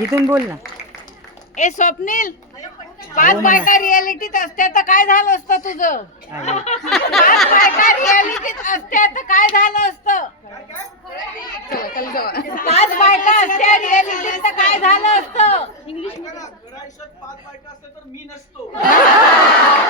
इथून बोल ना. ए स्वप्नील पाच बायका रियालिटीत असत्या तर काय झालं असतं तुझं? पाच बायका रियालिटीत असत्या तर काय झालं असतं? पाच बायका असत्या रियालिटीत तर काय झालं असतं? आयुष्यात पाच बायका तर मी नसतो.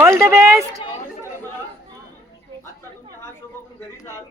ऑल द बेस्ट आता तुम्ही हा शो बघून घरी जाल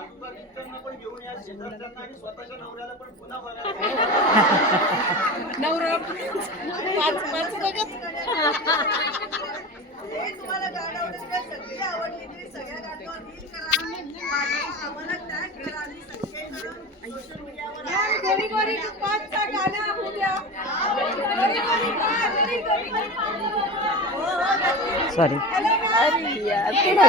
आजूबाजूच्यांना पण घेऊन या शेजारच्यांना आणि स्वतःच्या नवऱ्याला पण पुन्हा बघायला तुम्हाला गाणं आवडलं का? सगळी आवडली तरी सगळ्या गाण्यावर रील करा. माझ्या आम्हाला tag करा आणि सबस्क्राईब करा. Social media वर या, गोरी गोरी पाचचा गाणं आपण द्या. गोरी गोरी गोरी गोरी. Sorry hello,